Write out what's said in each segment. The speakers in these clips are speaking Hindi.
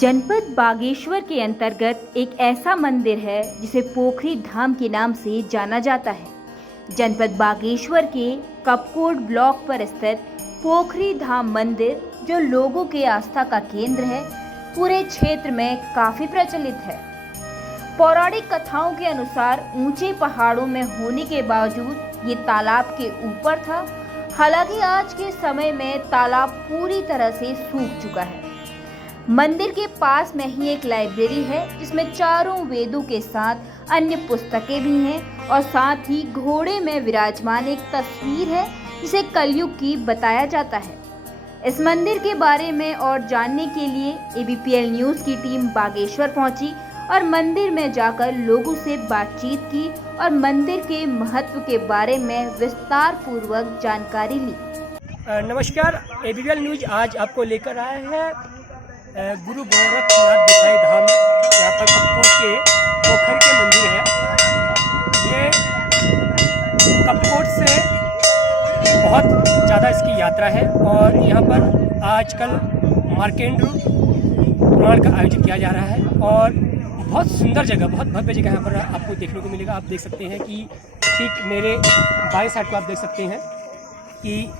जनपद बागेश्वर के अंतर्गत एक ऐसा मंदिर है जिसे पोखरी धाम के नाम से जाना जाता है। जनपद बागेश्वर के कपकोट ब्लॉक पर स्थित पोखरी धाम मंदिर, जो लोगों के आस्था का केंद्र है, पूरे क्षेत्र में काफी प्रचलित है। पौराणिक कथाओं के अनुसार ऊंचे पहाड़ों में होने के बावजूद ये तालाब के ऊपर था। हालांकि आज के समय में तालाब पूरी तरह से सूख चुका है। मंदिर के पास में ही एक लाइब्रेरी है जिसमें चारों वेदों के साथ अन्य पुस्तकें भी हैं और साथ ही घोड़े में विराजमान एक तस्वीर है जिसे कलयुग की बताया जाता है। इस मंदिर के बारे में और जानने के लिए ABPL न्यूज़ की टीम बागेश्वर पहुंची और मंदिर में जाकर लोगों से बातचीत की और मंदिर के महत्व के बारे में विस्तार पूर्वक जानकारी ली। नमस्कार, ABPL न्यूज़ आज आपको लेकर आए हैं गुरु गोरखनाथ गोसाई धाम। यहाँ पर कपकोट के पोखर के मंदिर है। ये कपकोट से बहुत ज़्यादा इसकी यात्रा है और यहाँ पर आजकल मार्केंडू पुराण का आयोजन किया जा रहा है और बहुत सुंदर जगह, बहुत भव्य जगह यहाँ पर आपको देखने को मिलेगा। आप देख सकते हैं कि ठीक मेरे बाएं साइड को आप देख सकते हैं कि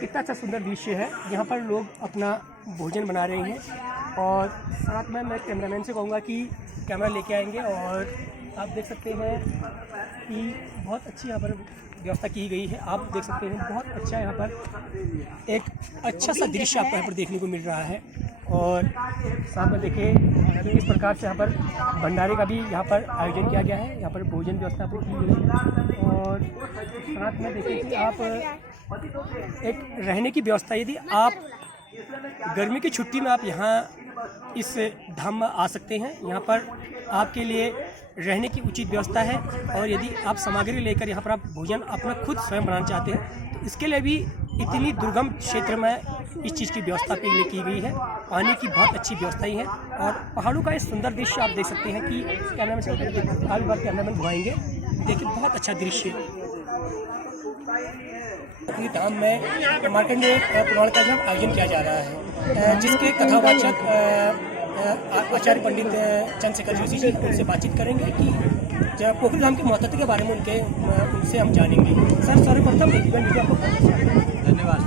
कितना अच्छा सुंदर दृश्य है। यहाँ पर लोग अपना भोजन बना रहे हैं और साथ में मैं कैमरामैन से कहूँगा कि कैमरा लेके आएंगे और आप देख सकते हैं कि बहुत अच्छी यहाँ पर व्यवस्था की गई है। आप देख सकते हैं बहुत अच्छा यहाँ पर एक अच्छा सा दृश्य आपको यहाँ पर देखने को मिल रहा है। और साथ में देखिए किस प्रकार से यहाँ पर भंडारे का भी यहाँ पर आयोजन किया गया है। यहाँ पर भोजन व्यवस्था भी की गई है और साथ में देखिए कि आप एक रहने की व्यवस्था, यदि आप गर्मी की छुट्टी में आप यहाँ इस धाम में आ सकते हैं। यहाँ पर आपके लिए रहने की उचित व्यवस्था है और यदि आप सामग्री लेकर यहाँ पर आप भोजन अपना खुद स्वयं बनाना चाहते हैं तो इसके लिए भी इतनी दुर्गम क्षेत्र में इस चीज़ की व्यवस्था के लिए की गई है। पानी की बहुत अच्छी व्यवस्था ही है और पहाड़ों का एक सुंदर दृश्य आप देख सकते हैं कि कैमरामैन से आगे बार कैमरामैन घुमाएंगे। देखिए बहुत अच्छा दृश्य धाम में मार्कंडेय पुराण का जब आयोजन किया जा रहा है, जिसके कथावाचक आचार्य पंडित चंद्रशेखर जोशी जी, उनसे बातचीत करेंगे कि जब पोखरी धाम के महत्व के बारे में उनसे हम जानेंगे। सर, सर्वप्रथम आपको धन्यवाद।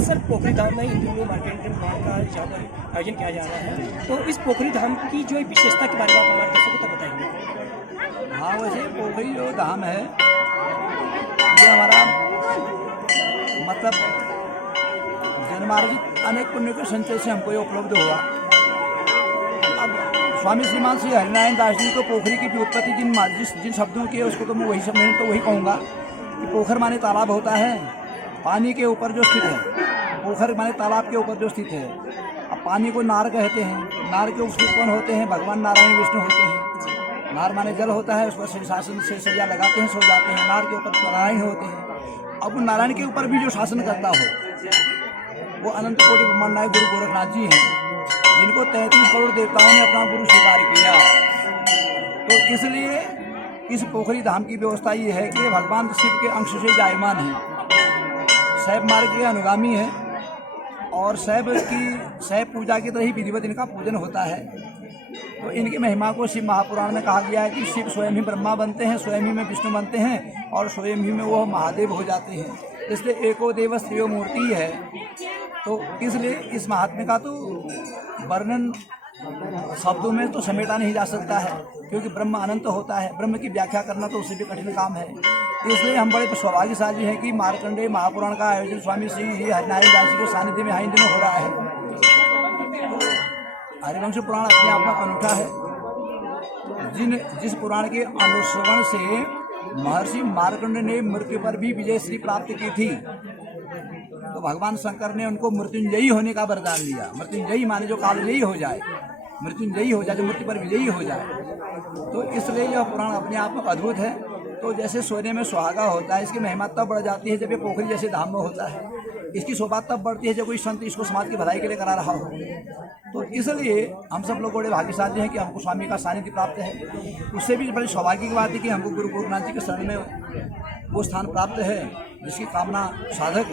सर, पोखरी धाम में इन दिनों मार्कंडेय पुराण का जब आयोजन किया जा रहा है, तो इस पोखरी धाम की जो विशेषता के बारे में आप हमारे दर्शकों को बताएंगे। हाँ, वैसे पोखरी जो धाम है ये हमारा मतलब जन्मार्जित अनेक पुण्य के संचय से हमको ये उपलब्ध हुआ। अब स्वामी श्रीमान श्री हरिनारायण दास जी को पोखरी की व्युत्पत्ति जिन शब्दों की है उसको तो मैं वही कहूँगा कि पोखर माने तालाब होता है, पानी के ऊपर जो स्थित है। पोखर माने तालाब के ऊपर जो स्थित है। अब पानी को नार कहते हैं। नार के उसमें कौन होते हैं? भगवान नारायण विष्णु होते हैं। नार माने जल होता है, उस पर शासन से सरिया लगाते हैं, सो जाते हैं। नार के ऊपर नारायण होते हैं। अब नारायण के ऊपर भी जो शासन करता हो वो अनंत कोटि ब्रह्मांड नायक गुरु गोरखनाथ जी हैं, जिनको 33 करोड़ देवताओं ने अपना गुरु स्वीकार किया। तो इसलिए इस पोखरी धाम की व्यवस्था ये है कि भगवान शिव के अंश से जायमान है, शैव मार्ग के अनुगामी है और शैव पूजा की तरह ही विधिवत इनका पूजन होता है। तो इनकी महिमा को शिव महापुराण में कहा गया है कि शिव स्वयं ही ब्रह्मा बनते हैं, स्वयं ही में विष्णु बनते हैं और स्वयं ही में वो महादेव हो जाते हैं। इसलिए एको देव श्रेयो मूर्ति है। तो इसलिए इस महात्म्य का तो वर्णन शब्दों में तो समेटा नहीं जा सकता है, क्योंकि ब्रह्म अनंत होता है। ब्रह्म की व्याख्या करना तो उससे भी कठिन काम है। इसलिए हम बड़े सौभाग्यशाली हैं कि मार्कंडेय महापुराण का आयोजन स्वामी श्री हरिनारायण दास जी के सानिध्य में इन दिनों हो रहा है। हरिवंश पुराण अपने आप में अनूठा है। जिस पुराण के अनुश्रवण से महर्षि मार्कंडेय ने मृत्यु पर भी विजय श्री प्राप्त की थी, तो भगवान शंकर ने उनको मृत्युंजयी होने का वरदान दिया। मृत्युंजयी माने जो कालजयी हो जाए, मृत्युंजयी हो जाए, जो मृत्यु पर विजयी हो जाए। तो इसलिए यह पुराण अपने आप में अद्भुत है। तो जैसे सोने में सुहागा होता है, इसकी महिमा तब बढ़ जाती है जब ये पोखरी जैसे धाम में होता है। इसकी शोभा तब बढ़ती है जब कोई संत इसको समाज की भलाई के लिए करा रहा हो। तो इसलिए हम सब लोग बड़े भाग्यशाली हैं कि हमको स्वामी का सानिध्य प्राप्त है। उससे भी बड़ी सौभाग्य की बात है कि हमको गुरु गोरखनाथ जी के शरण में वो स्थान प्राप्त है जिसकी कामना साधक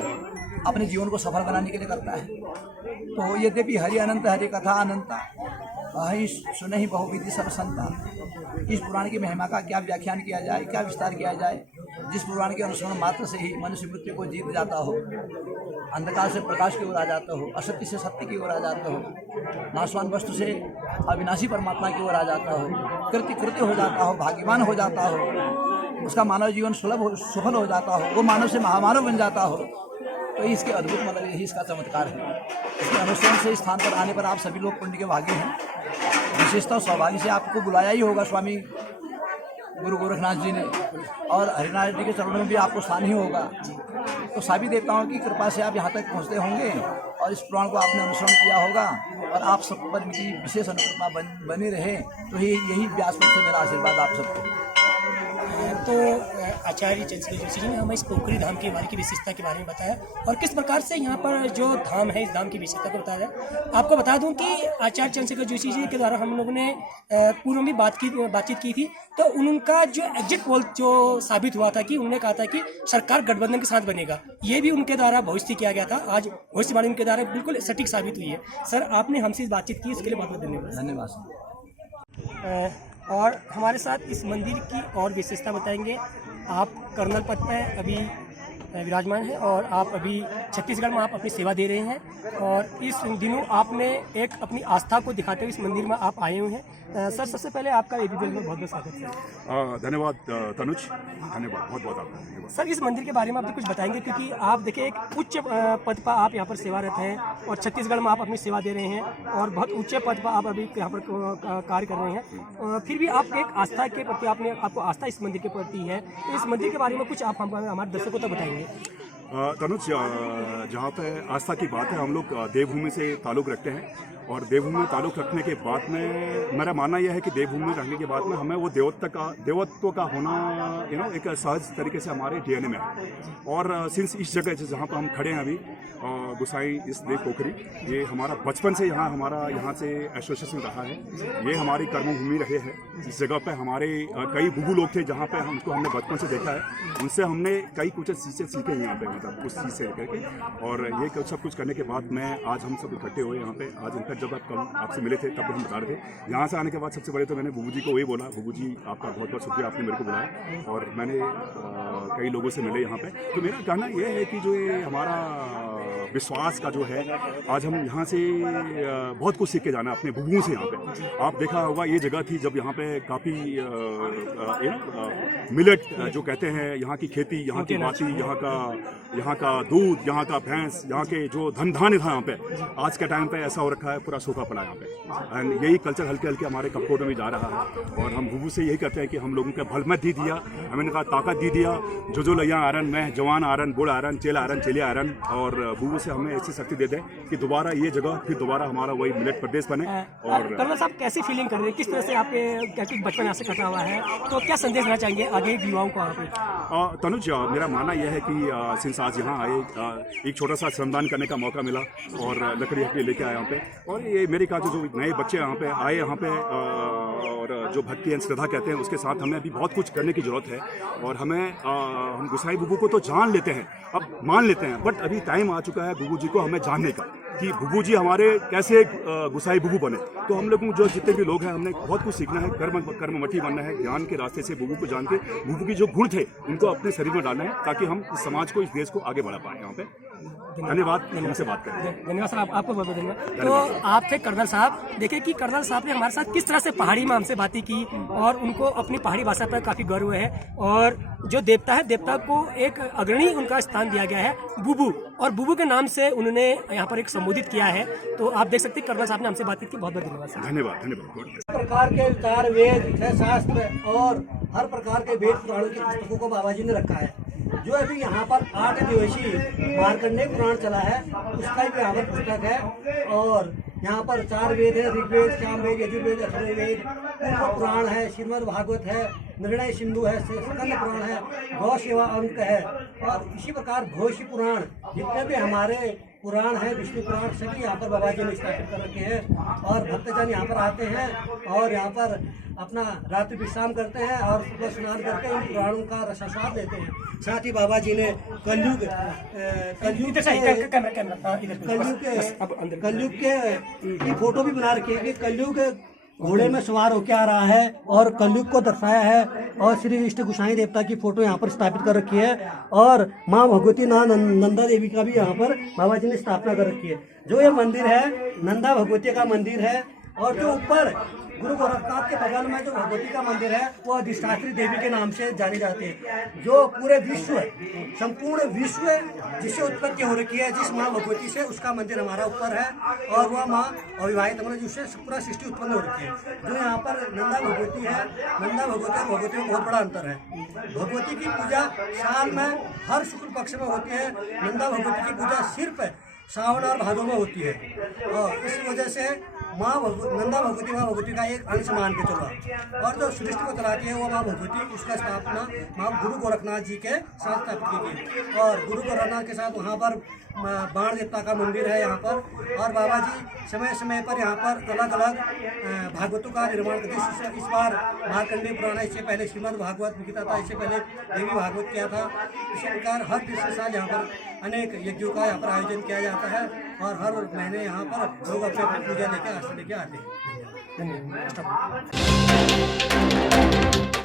अपने जीवन को सफल बनाने के लिए करता है। तो यद्यपि हरि अनंत हरि कथा अनंता अहि सुनहि बहुविधि सब संता, इस पुराण की महिमा का क्या व्याख्यान किया जाए, क्या विस्तार किया जाए। जिस पुराण के अनुसरण मात्र से ही मनुष्य मृत्यु को जीत जाता हो, अंधकार से प्रकाश की ओर आ जाता हो, असत्य से सत्य की ओर आ जाता हो, नाशवान वस्तु से अविनाशी परमात्मा की ओर आ जाता हो, कृत्य हो जाता हो, भाग्यवान हो जाता हो, उसका मानव जीवन सफल हो जाता हो, वो मानव से महामानव बन जाता हो। तो इसके अद्भुत मतलब यही इसका चमत्कार है। इसके अनुसरण से इस स्थान पर आने पर आप सभी लोग पुण्य के भागी हैं। विशेषतः सौभाग्य से आपको बुलाया ही होगा स्वामी गुरु गोरखनाथ जी ने, और हरिनाथ जी के चरणों में भी आपको स्थान ही होगा। तो सभी देवताओं की कृपा से आप यहाँ तक पहुँचते होंगे और इस पुराण को आपने अनुसरण किया होगा और आप सब पर मेरी विशेष अनुकृपा बनी रहे। तो यही व्यासपीठ से मेरा आशीर्वाद आप सबको। तो आचार्य चंद्रशेखर जोशी जी ने हमें इस पोखरी धाम के बारे की विशेषता के बारे में बताया और किस प्रकार से यहाँ पर जो धाम है इस धाम की विशेषता को बताया। आपको बता दूं कि आचार्य चंद्रशेखर जोशी जी के द्वारा हम लोगों ने पूर्व में बातचीत की थी, तो उनका जो एग्जिट पोल जो साबित हुआ था कि उन्होंने कहा था कि सरकार गठबंधन के साथ बनेगा, ये भी उनके द्वारा भविष्य किया गया था। आज भविष्यवाणी उनके द्वारा बिल्कुल सटीक साबित हुई है। सर, आपने हमसे इस बातचीत की, इसके लिए बहुत बहुत धन्यवाद। और हमारे साथ इस मंदिर की और विशेषता बताएंगे। आप कर्नल पद पर अभी विराजमान हैं और आप अभी छत्तीसगढ़ में आप अपनी सेवा दे रहे हैं और इस दिनों आपने एक अपनी आस्था को दिखाते हुए इस मंदिर में आप आए हुए हैं। सर, सबसे पहले आपका एबीपीएल में बहुत बहुत स्वागत है। धन्यवाद तनुज, धन्यवाद, बहुत बहुत आपका धन्यवाद। सर, इस मंदिर के बारे में आप कुछ बताएंगे, क्योंकि आप देखिए एक उच्च पद पर आप यहाँ पर सेवारत हैं और छत्तीसगढ़ में आप अपनी सेवा दे रहे हैं और बहुत ऊंचे पद पर आप अभी यहाँ पर कार्य कर रहे हैं। फिर भी आप एक आस्था के प्रति आपको आस्था इस मंदिर के प्रति है, तो इस मंदिर के बारे में कुछ आप हमारे दर्शकों को बताएंगे। तनुज, जहाँ पे आस्था की बात है, हम लोग देवभूमि से ताल्लुक़ रखते हैं और देवभूमि में ताल्लुक़ रखने के बाद में मेरा मानना यह है कि देवभूमि में रहने के बाद में हमें वो देवत्व का होना एक सहज तरीके से हमारे डीएनए में है। और सिंस इस जगह जहाँ पर हम खड़े हैं अभी, गुसाई इस देव पोखरी, ये हमारा बचपन से यहाँ से एसोसिएशन रहा है। ये हमारी कर्मभूमि रहे है। इस जगह पे हमारे कई बुबू लोग थे जहाँ पे हमने बचपन से देखा है, उनसे हमने कई कुछ चीज़ें सीखे यहाँ पे, मतलब उस चीज़ से करके। और ये सब कुछ करने के बाद मैं आज हम सब इकट्ठे हुए यहाँ पे। आज इनफैक्ट जब आप कल आपसे मिले थे तब हम बता रहे थे। यहाँ से आने के बाद सबसे बड़े तो मैंने बुबू जी को वही बोला, बुबू जी आपका बहुत बहुत शुक्रिया, आपने मेरे को बुलाया। और मैंने कई लोगों से मिले यहाँ पे। तो मेरा कहना यह है कि जो ये हमारा विश्वास का जो है, आज हम यहाँ से बहुत कुछ सीख के जाना अपने बुबुओं से। यहाँ पे आप देखा होगा, ये जगह थी जब यहाँ पे काफ़ी मिलेट जो कहते हैं, यहाँ की खेती, यहाँ की माटी, यहाँ का दूध, यहाँ का भैंस, यहाँ के जो धन धान्य था यहाँ पे, आज के टाइम पे ऐसा हो रखा है, पूरा सूखा पड़ा यहाँ पे। एंड यही कल्चर हल्के हल्के हमारे कपकोट में जा रहा है। और हम बुबू से यही कहते हैं कि हम लोगों के भल में दी दिया, हमें कहा ताकत दी दिया, जो लैया आरन में जवान आरन, बुढ़ आरन, चेला आरन, चेले आरन। और बुबू से हमें ऐसी शक्ति दे दें कि दोबारा ये जगह फिर दोबारा हमारा वही मिलेट प्रदेश बने। और कर्नल साहब, कैसी फीलिंग कर रहे हैं, किस तरह से आपके बचपन यहाँ से कटा हुआ है, तो क्या संदेश देना चाहेंगे आगे युवाओं को? तनुज, मेरा मानना यह है कि सिंस आज यहाँ आए, एक छोटा सा श्रमदान करने का मौका मिला और लकड़ी हकड़ी लेके आए यहाँ पे। और ये मेरे कहा जो नए बच्चे यहाँ पे आए, यहाँ पे और जो भक्ति एंड श्रद्धा कहते हैं, उसके साथ हमें अभी बहुत कुछ करने की जरूरत है। और हम गुसाई बुबू को तो जान लेते हैं, अब मान लेते हैं, बट अभी टाइम आ चुका है बुबू जी को हमें जानने का कि बुबू जी हमारे कैसे गुसाई बुबू बने। तो हम लोगों जो जितने भी लोग हैं, हमने बहुत कुछ सीखना है, कर्ममठी बनना है, ज्ञान के रास्ते से बुबू को जान के बुबू की जो गुण थे उनको अपने शरीर में डालना है, ताकि हम इस समाज को, इस देश को आगे बढ़ा पाए। यहाँ पे धन्यवाद, हमसे बात करें। धन्यवाद सर, आपको बहुत बहुत धन्यवाद। तो आप थे कर्नल साहब। देखिए कि कर्नल साहब ने हमारे साथ किस तरह से पहाड़ी में हमसे बातें की और उनको अपनी पहाड़ी भाषा पर काफ़ी गर्व है। और जो देवता है, देवता को एक अग्रणी उनका स्थान दिया गया है बुबू, और बुबू के नाम से उन्होंने यहाँ पर एक संबोधित किया है। तो आप देख सकते हैं कर्नल साहब ने हमसे बातचीत की। बहुत बहुत धन्यवाद सर। धन्यवाद, धन्यवाद। हर प्रकार के 4 वेद, 6 शास्त्र और हर प्रकार के वेद पुराणों की पुस्तकों को बाबा जी ने रखा है। जो अभी यहाँ पर 8 दिवसीय मार्कंडेय पुराण चला है, उसका भी यहाँ पर पुस्तक है। और यहाँ पर 4 वेद है, ऋग्वेद, सामवेद, यजुर्वेद, अथर्ववेद, पूर्व पुराण है, श्रीमद् भागवत है, निर्णय सिंधु है, स्कंद पुराण है, गौ सेवा अंक है। और इसी प्रकार घोष पुराण, जितने भी हमारे पुराण है, विष्णु पुराण, सभी यहाँ पर बाबा जी ने स्थापित कर रखे हैं। और भक्तजन यहाँ पर आते हैं और यहाँ पर अपना रात्रि विश्राम करते हैं और सुबह स्नान करके इन पुराणों का रसास्वाद लेते हैं। साथ ही बाबा जी ने कलयुग इधर से कैमरा इधर कलयुग के की फोटो भी बना रखी है कि कलयुग घोड़े में सवार होकर आ रहा है और कलयुग को दर्शाया है। और श्री इष्ट गोसाई देवता की फोटो यहाँ पर स्थापित कर रखी है और माँ भगवती नंदा देवी का भी यहाँ पर बाबा जी ने स्थापना कर रखी है। जो ये मंदिर है नंदा भगवती का मंदिर है और जो ऊपर गुरु गोरखनाथ के बगल में जो भगवती का मंदिर है वो अधिष्ठात्री देवी के नाम से जाने जाते हैं। जो पूरे विश्व संपूर्ण विश्व जिससे उत्पत्ति हो रखी है जिस माँ भगवती से उसका मंदिर हमारा ऊपर है और वह माँ अविवाहित मतलब जिससे पूरा सृष्टि उत्पन्न हो रखी है। जो यहाँ पर नंदा भगवती है, नंदा भगवती और भगवती में बहुत बड़ा अंतर है। भगवती की पूजा साल में हर शुक्ल पक्ष में होती है। नंदा भगवती की पूजा सिर्फ सावन और भादों में होती है और इस वजह से नंदा भगवती माँ भगवती का एक अंश मान के चला। और जो सृष्टि को चलाती है वो माँ भगवती, उसका स्थापना माँ गुरु गोरखनाथ जी के साथ स्थापित की गई। और गुरु गोरखनाथ के साथ वहाँ पर बाण देवता का मंदिर है यहाँ पर। और बाबा जी समय समय पर यहाँ पर अलग अलग भागवतों का निर्माण करते। इस बार मार्कंडेय पुराण, इससे पहले श्रीमद् भागवत लिखिता था, इससे पहले देवी भागवत किया था। इसी प्रकार हर तीसरे साल यहाँ पर अनेक यज्ञों का यहाँ पर आयोजन किया जाता है और हर महीने यहाँ पर लोग अपनी अपनी पूजा लेके आस्था लेके आते हैं। धन्यवाद।